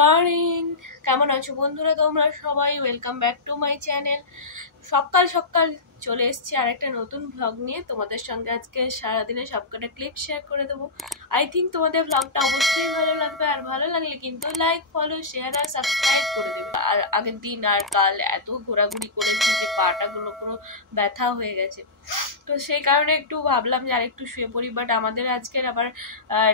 Morning, কেমন আছো বন্ধুরা তোমরা সবাই? Welcome back to my channel. সকাল সকাল চলে এসেছি আরেকটা নতুন ব্লগ নিয়ে। তোমাদের সঙ্গে আজকে সারাদিনে সবকটা ক্লিপ শেয়ার করে দেবো। আই থিঙ্ক তোমাদের ব্লগটা অবশ্যই ভালো লাগবে, আর ভালো লাগলে কিন্তু লাইক, ফলো, শেয়ার আর সাবস্ক্রাইব করে দেবে। আর আগের দিন আর কাল এত ঘোরাঘুরি করেছি যে পাটাগুলো পুরো ব্যথা হয়ে গেছে, তো সেই কারণে একটু ভাবলাম যে আরেকটু শুয়ে পড়ি। বাট আমাদের আজকের আবার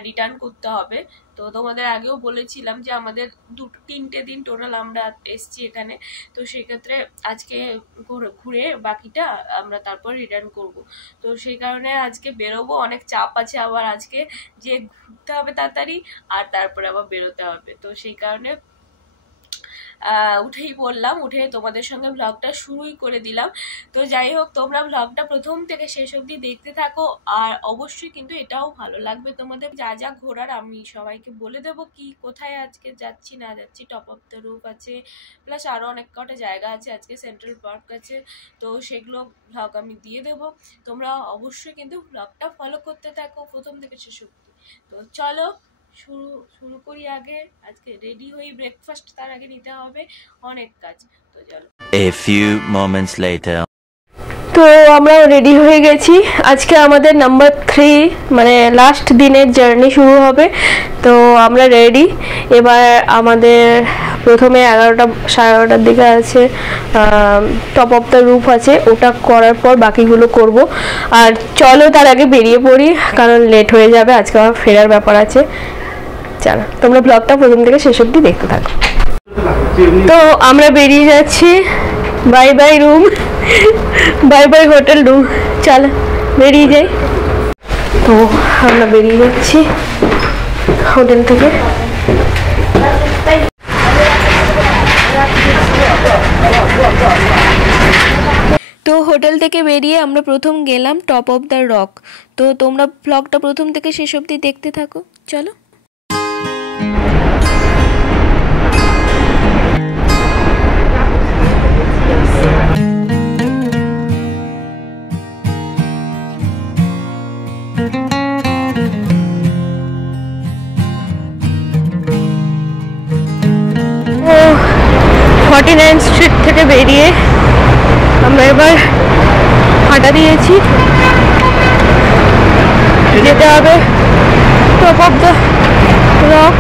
রিটার্ন করতে হবে। তো তোমাদের আগেও বলেছিলাম যে আমাদের 2-3 দিন টোটাল আমরা এসছি এখানে, তো সেক্ষেত্রে আজকে ঘুরে বাকিটা আমরা তারপর রিটার্ন করব। তো সেই কারণে আজকে বেরোবো, অনেক চাপ আছে আবার আজকে, যে ঘুরতে হবে তাড়াতাড়ি আর তারপরে আবার বেরোতে হবে। তো সেই কারণে উঠেই পড়লাম, উঠে তোমাদের সঙ্গে ব্লগটা শুরুই করে দিলাম। তো যাই হোক, তোমরা ব্লগটা প্রথম থেকে শেষ অবধি দেখতে থাকো, আর অবশ্যই কিন্তু এটাও ভালো লাগবে তোমাদের। যা যা ঘোরার আমি সবাইকে বলে দেবো, কি কোথায় আজকে যাচ্ছি না যাচ্ছি। টপ অফ দ্য রুফ আছে, প্লাস আরও অনেক কটা জায়গা আছে, আজকে সেন্ট্রাল পার্ক আছে, তো সেগুলো ব্লগ আমি দিয়ে দেবো। তোমরা অবশ্যই কিন্তু ব্লগটা ফলো করতে থাকো প্রথম থেকে শেষ অবধি। তো চলো শুরু করি। আগে আজকে রেডি হই, ব্রেকফাস্ট তার আগে নিতে হবে, অনেক কাজ। তো চলো। A few moments later. তো আমরা রেডি হয়ে গেছি। আজকে আমাদের নাম্বার 3 মানে লাস্ট দিনের জার্নি শুরু হবে। তো আমরা রেডি। এবার আমাদের প্রথমে 11:30 দিকে আছে টপ অফ দ্য রুফ আছে, ওটা করার পর বাকিগুলো করব। আর চলো তার আগে বেরিয়ে পড়ি, কারণ লেট হয়ে যাবে, আজকে আমার ফেরার ব্যাপার আছে। চলো তোমরা ব্লগটা প্রথম থেকে শেষ অবধি দেখতে থাকো। তো আমরা বেরিয়ে যাচ্ছি। Bye bye room, bye bye hotel room. চলো বেরিয়ে যাই। তো আমরা বেরিয়ে যাচ্ছি হোটেল থেকে। তো হোটেল থেকে বেরিয়ে আমরা প্রথম গেলাম টপ অফ দ্য রক। তো তোমরা ব্লগটা প্রথম থেকে শেষ অবধি দেখতে থাকো। চলো। ও 49 স্ট্রিট থেকে বেরিয়ে আমরা এবার হাঁটা দিয়েছি, যেতে হবে top of the rock.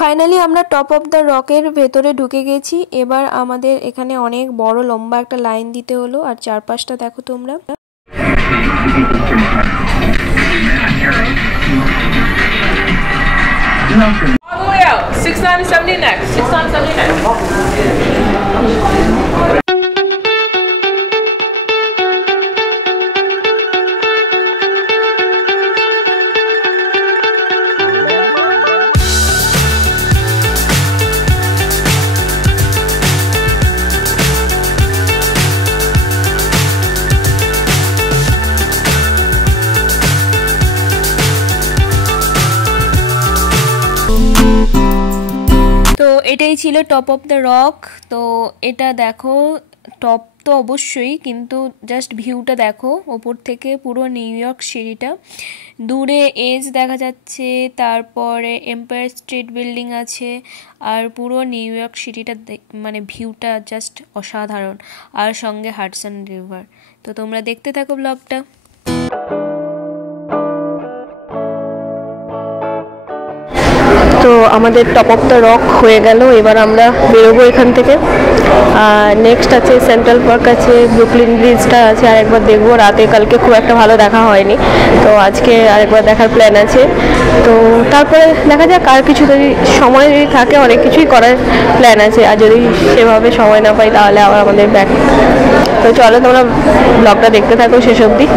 Finally আমরা টপ অফ দ্য রকের ভেতরে ঢুকে গেছি। এবার আমাদের এখানে অনেক বড় লম্বা একটা লাইন দিতে হলো। আর চারপাশটা দেখো তোমরা। All the way out. 6970 next. 6970 next. তো এটাই ছিল টপ অফ দ্য রক। তো এটা দেখো, টপ তো অবশ্যই, কিন্তু জাস্ট ভিউটা দেখো ওপর থেকে পুরো নিউ ইয়র্ক সিটিটা। দূরে এজ দেখা যাচ্ছে, তারপরে এম্পায়ার স্টেট বিল্ডিং আছে, আর পুরো নিউ ইয়র্ক সিটিটা মানে ভিউটা জাস্ট অসাধারণ। আর সঙ্গে হাডসন রিভার। তো তোমরা দেখতে থাকো ব্লগটা। তো আমাদের টপ অফ দ্য রক হয়ে গেল। এবার আমরা বেরোবো এখান থেকে। নেক্সট আছে সেন্ট্রাল পার্ক আছে, ব্রুকলিন ব্রিজটা আছে, আরেকবার দেখবো। রাতে কালকে খুব একটা ভালো দেখা হয়নি, তো আজকে আরেকবার দেখার প্ল্যান আছে। তো তারপরে দেখা যাক, আর কিছু যদি সময় যদি থাকে অনেক কিছুই করার প্ল্যান আছে। আর যদি সেভাবে সময় না পাই তাহলে আবার আমাদের ব্যাক। তো চলো তোমরা ব্লগটা দেখতে থাকো শেষ অবধি।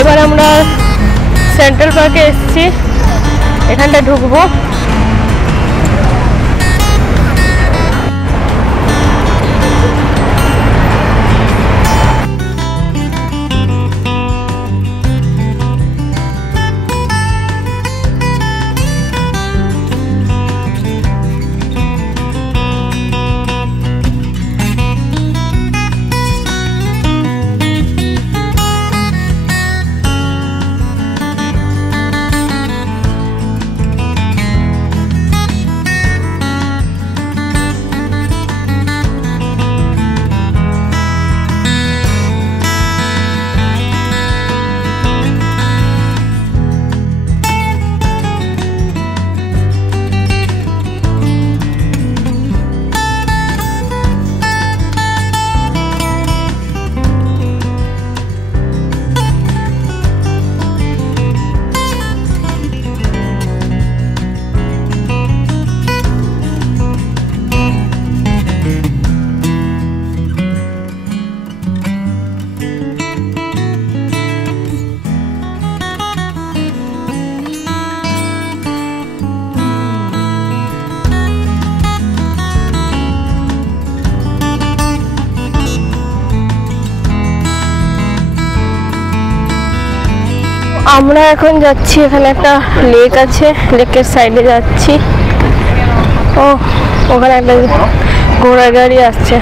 এবার আমরা সেন্ট্রাল পার্কে এসেছি, এখানটা ঢুকবো। আমরা এখন যাচ্ছি, এখানে একটা লেক আছে, লেকের সাইডে যাচ্ছি। ও ওখানে একটা ঘোড়ার গাড়ি আসছে।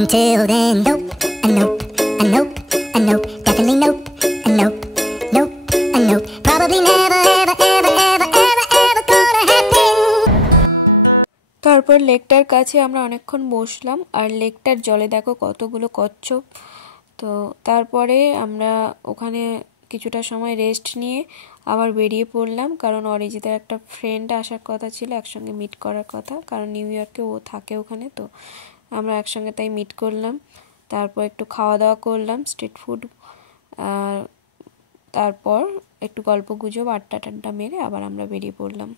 Until then, nope, a nope, a nope, a nope, definitely nope, a nope, nope, a nope, probably never, ever, ever, ever, ever, ever gonna happen. তারপর লেকটার কাছে আমরা অনেকক্ষণ বসলাম, আর লেকটার জলে দেখো কতগুলো কচ্ছপ। তো তারপরে আমরা ওখানে কিছুটা সময় রেস্ট নিয়ে আবার বেরিয়ে পড়লাম, কারণ অরিজিতের একটা ফ্রেন্ড আসার কথা ছিল, একসঙ্গে মিট করার কথা, কারণ নিউ ইয়র্কে ও থাকে ওখানে। তো আমরা একসঙ্গে তাই মিট করলাম। তারপর একটু খাওয়া দাওয়া করলাম স্ট্রিট ফুড, তারপর একটু গল্প গুজব আড্ডা টাড্ডা মেরে আবার আমরা বেরিয়ে পড়লাম।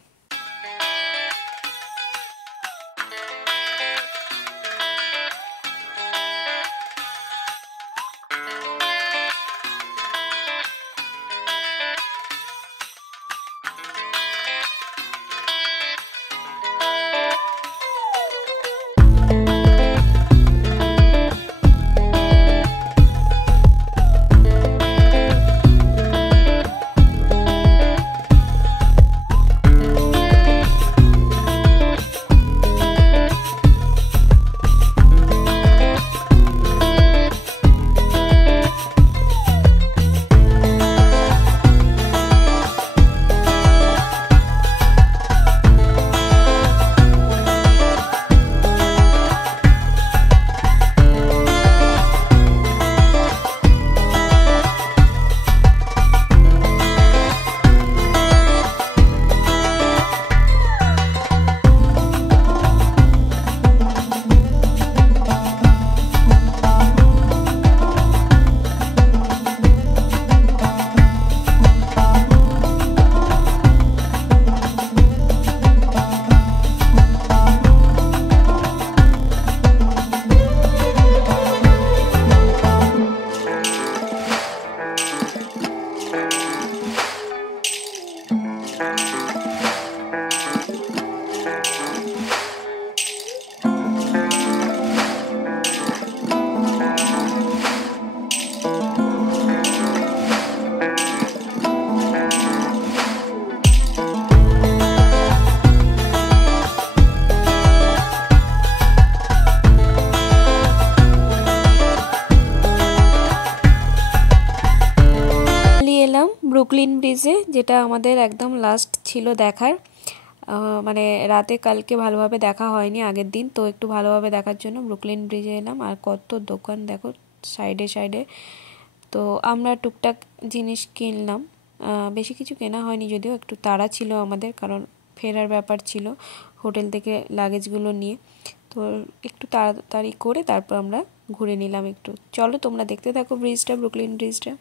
ব্রুকলিন ব্রিজে, যেটা আমাদের একদম লাস্ট ছিল দেখার। মানে রাতে কালকে ভালোভাবে দেখা হয়নি আগের দিন, তো একটু ভালোভাবে দেখার জন্য ব্রুকলিন ব্রিজে এলাম। আর কত দোকান দেখো সাইডে সাইডে। তো আমরা টুকটাক জিনিস কিনলাম, বেশি কিছু কেনা হয়নি যদিও, একটু তাড়া ছিল আমাদের, কারণ ফেরার ব্যাপার ছিল হোটেল থেকে লাগেজগুলো নিয়ে। তো একটু তাড়াতাড়ি করে তারপর আমরা ঘুরে নিলাম একটু। চলো তোমরা দেখতে থাকো ব্রিজটা, ব্রুকলিন ব্রিজটা।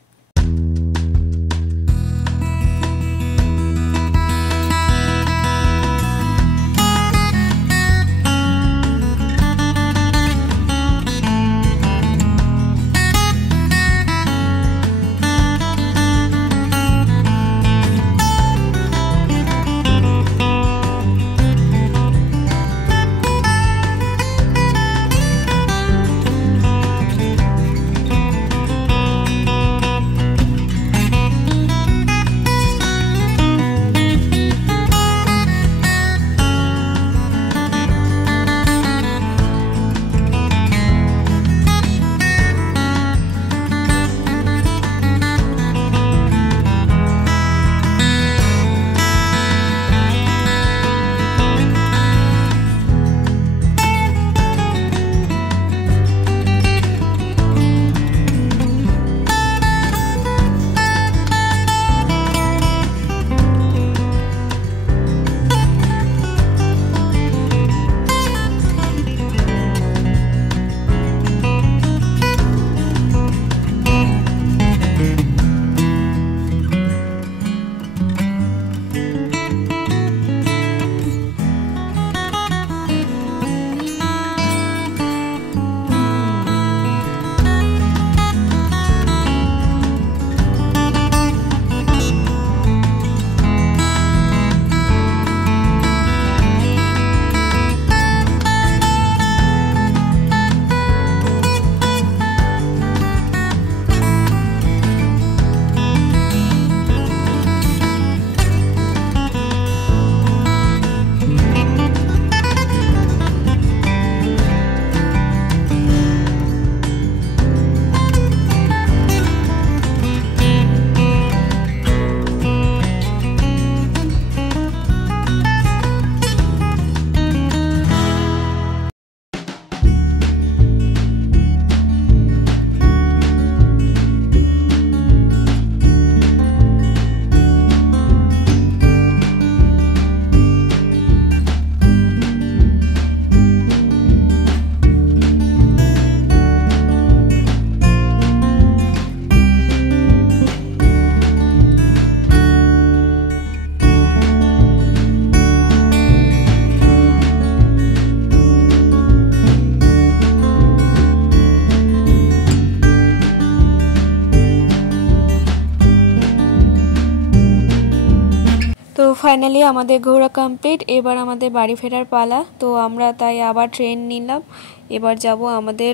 তো ফাইনালি আমাদের ঘোরা কমপ্লিট, এবার আমাদের বাড়ি ফেরার পালা। তো আমরা তাই আবার ট্রেন নিলাম, এবার যাব আমাদের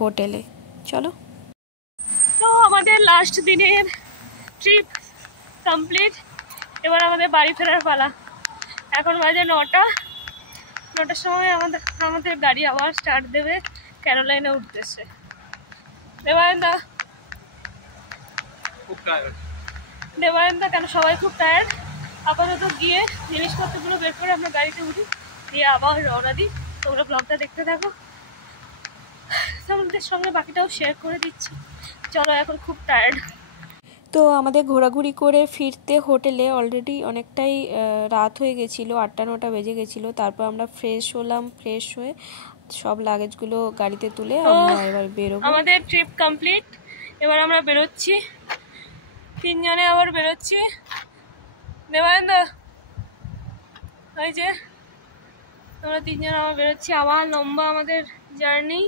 হোটেলে। চলো। তো আমাদের লাস্ট দিনের ট্রিপ কমপ্লিট, এবার আমাদের বাড়ি ফেরার পালা। এখন বাজে 9টার সময় আমাদের গাড়ি আবার স্টার্ট দেবে ক্যারোলাইনে উঠতেছে। দেবায়নদা কেন সবাই খুব টায়ার্ড। আপাতত গিয়ে জিনিসপত্রগুলো বের করে আমরা গাড়িতে উঠি, দিয়ে আবার রওনা দিই। তোমরা ব্লগটা দেখতে থাকো, তোমাদের সঙ্গে বাকিটাও শেয়ার করে দিচ্ছি। চলো, এখন খুব টায়ার্ড। তো আমাদের ঘোরাঘুরি করে ফিরতে হোটেলে অলরেডি অনেকটাই রাত হয়ে গেছিলো, 8-9 বেজে গেছিলো। তারপর আমরা ফ্রেশ হলাম, ফ্রেশ হয়ে সব লাগেজগুলো গাড়িতে তুলে আমরা এবার বেরোবো। আমাদের ট্রিপ কমপ্লিট, এবার আমরা বেরোচ্ছি, 3 জনে আবার বেরোচ্ছি। দেবায়নদা, ওই যে আমরা 3 জন আবার বেরোচ্ছি। আবার লম্বা আমাদের জার্নি,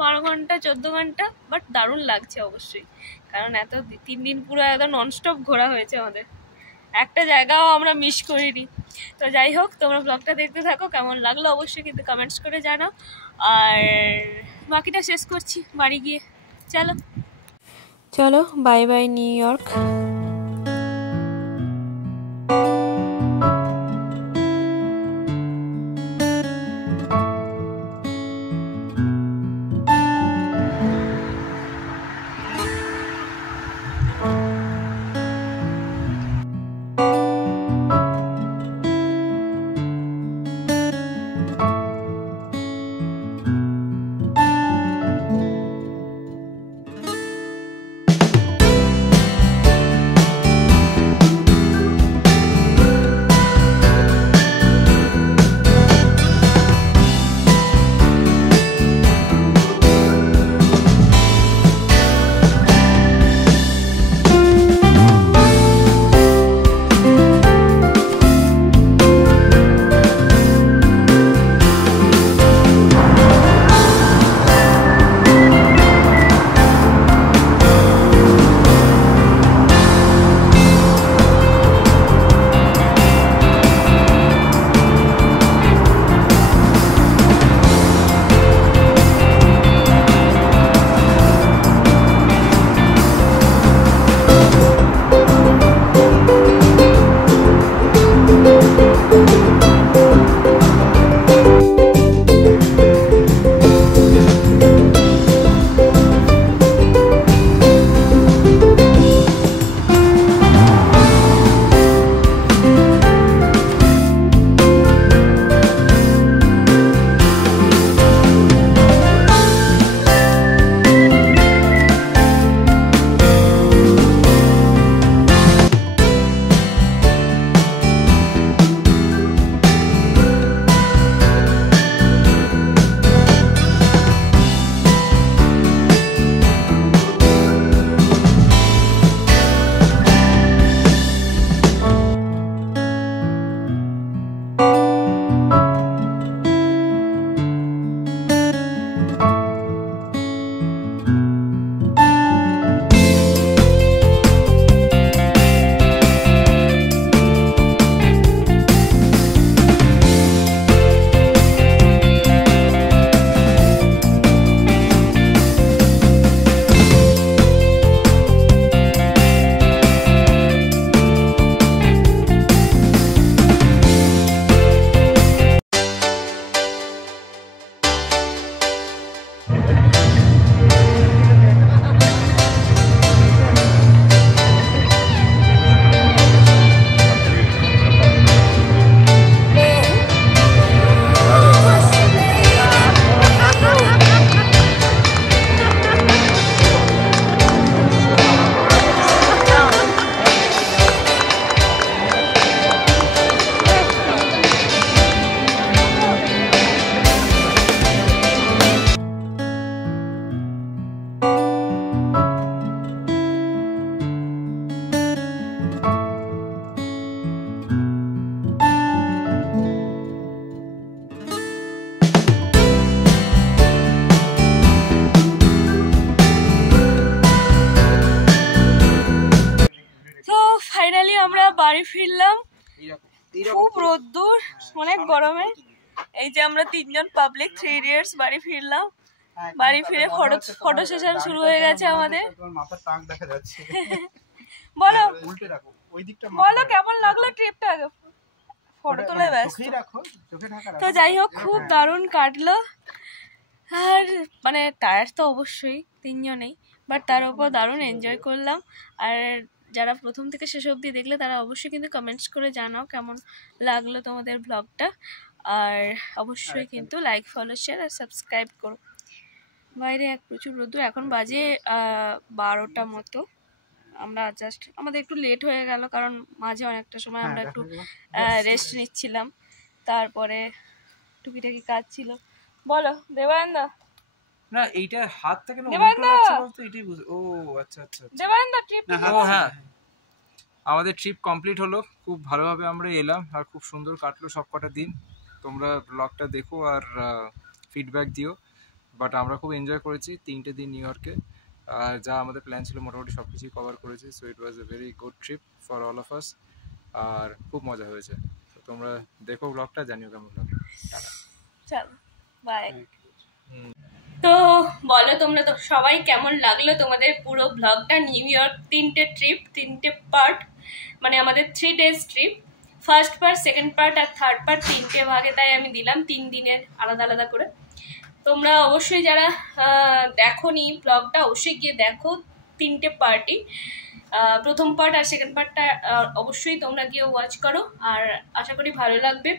12 ঘন্টা 14 ঘন্টা, বাট দারুণ লাগছে অবশ্যই, কারণ 3 দিন পুরো একদম ননস্টপ ঘোরা হয়েছে আমাদের, একটা জায়গাও আমরা মিস করিনি। তো যাই হোক, তোমরা ব্লগটা দেখতে থাকো, কেমন লাগলো অবশ্যই কিন্তু কমেন্টস করে জানাও। আর বাকিটা শেষ করছি বাড়ি গিয়ে। চলো চলো, বাই বাই নিউ ইয়র্ক। আমরা বাড়ি ফিরলাম, খুব রোদ্দুর, অনেক গরমে। এই যে আমরা 3 জন পাবলিক 3 ইডিয়টস বাড়ি ফিরলাম। বাড়ি ফিরে ফটো সেশন শুরু হয়ে গেছে আমাদের। বলো বলো কেমন লাগলো ট্রিপটা, ফটো তোলা ব্যস্ত। তো যাই হোক, খুব দারুণ কাটলো। আর মানে টায়ার তো অবশ্যই 3 জনেই, বাট তার উপর দারুণ এনজয় করলাম। আর যারা প্রথম থেকে শেষ অবধি দেখলে তারা অবশ্যই কিন্তু কমেন্টস করে জানাও কেমন লাগলো তোমাদের ব্লগটা। আর অবশ্যই কিন্তু লাইক, ফলো, শেয়ার আর সাবস্ক্রাইব করো। বাইরে প্রচুর রোদ্দুর, এখন বাজে 12টা মতো। আমরা জাস্ট আমাদের একটু লেট হয়ে গেল, কারণ মাঝে অনেকটা সময় আমরা একটু রেস্ট নিচ্ছিলাম, তারপরে টুকিটাকি কাজ ছিল। বলো দেবানন্দা। না এইটা হাত থেকে না উল্টো যাচ্ছে বলতে এটাই বুঝ। ও আচ্ছা আচ্ছা দেবানন্দা ট্রিপ। ও হ্যাঁ, আমাদের ট্রিপ কমপ্লিট হলো, খুব ভালোভাবে আমরা এলাম আর খুব সুন্দর কাটলো সবকটা দিন। তোমরা ব্লগটা দেখো আর ফিডব্যাক দিও। বাট আমরা খুব এনজয় করেছি 3টে দিন নিউ ইয়র্কে। আর যা আমাদের প্ল্যান ছিল মোটামুটি সব কিছুই কভার করেছি। So it was a very good trip for all of us. আর খুব মজা হয়েছে। তো তোমরা দেখো ব্লগটা, জানিও কেমন লাগলো। চলো বাই। তো বলো তোমরা তো সবাই কেমন লাগলো তোমাদের পুরো ব্লগটা। নিউ ইয়র্ক 3টে ট্রিপ, 3টে পার্ট, মানে আমাদের 3 days trip. First part, second part আর থার্ড পার্ট 3টে ভাগে, তাই আমি দিলাম 3 দিনের আলাদা আলাদা করে। তোমরা অবশ্যই যারা দেখোনি ব্লগটা অবশ্যই গিয়ে দেখো 3টে পার্টই। প্রথম পার্ট আর সেকেন্ড পার্টটা অবশ্যই তোমরা গিয়ে ওয়াচ করো, আর আশা করি ভালো লাগবে।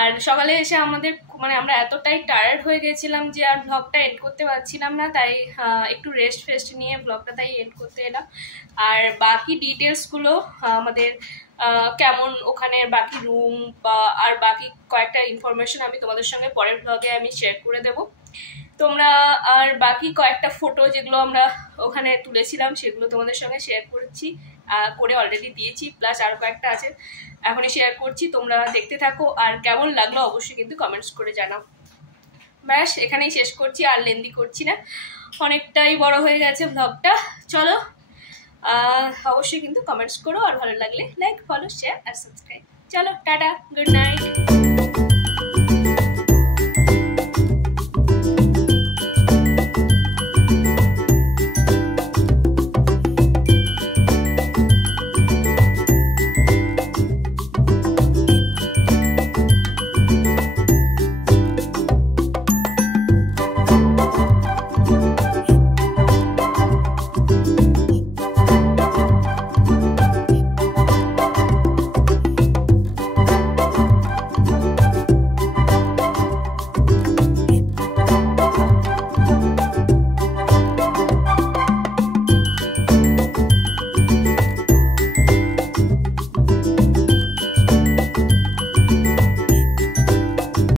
আর সকালে এসে আমাদের মানে আমরা এতটাই টায়ার্ড হয়ে গেছিলাম যে আর ব্লগটা এন্ড করতে পারছিলাম না, তাই একটু রেস্ট নিয়ে ব্লগটা তাই এন্ড করতে এলাম। আর বাকি ডিটেলসগুলো আমাদের কেমন ওখানের বাকি রুম বা আর বাকি কয়েকটা ইনফরমেশন আমি তোমাদের সঙ্গে পরের ব্লগে আমি শেয়ার করে দেব। তোমরা আর বাকি কয়েকটা ফটো যেগুলো আমরা ওখানে তুলেছিলাম সেগুলো তোমাদের সঙ্গে শেয়ার করছি, করে অলরেডি দিয়েছি, প্লাস আরও কয়েকটা আছে এখনই শেয়ার করছি। তোমরা দেখতে থাকো, আর কেমন লাগলো অবশ্যই কিন্তু কমেন্টস করে জানাও। ব্যাস এখানেই শেষ করছি, আর লেন্দি করছি না, অনেকটাই বড় হয়ে গেছে ব্লগটা। চলো অবশ্যই কিন্তু কমেন্টস করো, আর ভালো লাগলে লাইক, ফলো, শেয়ার আর সাবস্ক্রাইব। চলো টাটা, গুড নাইট।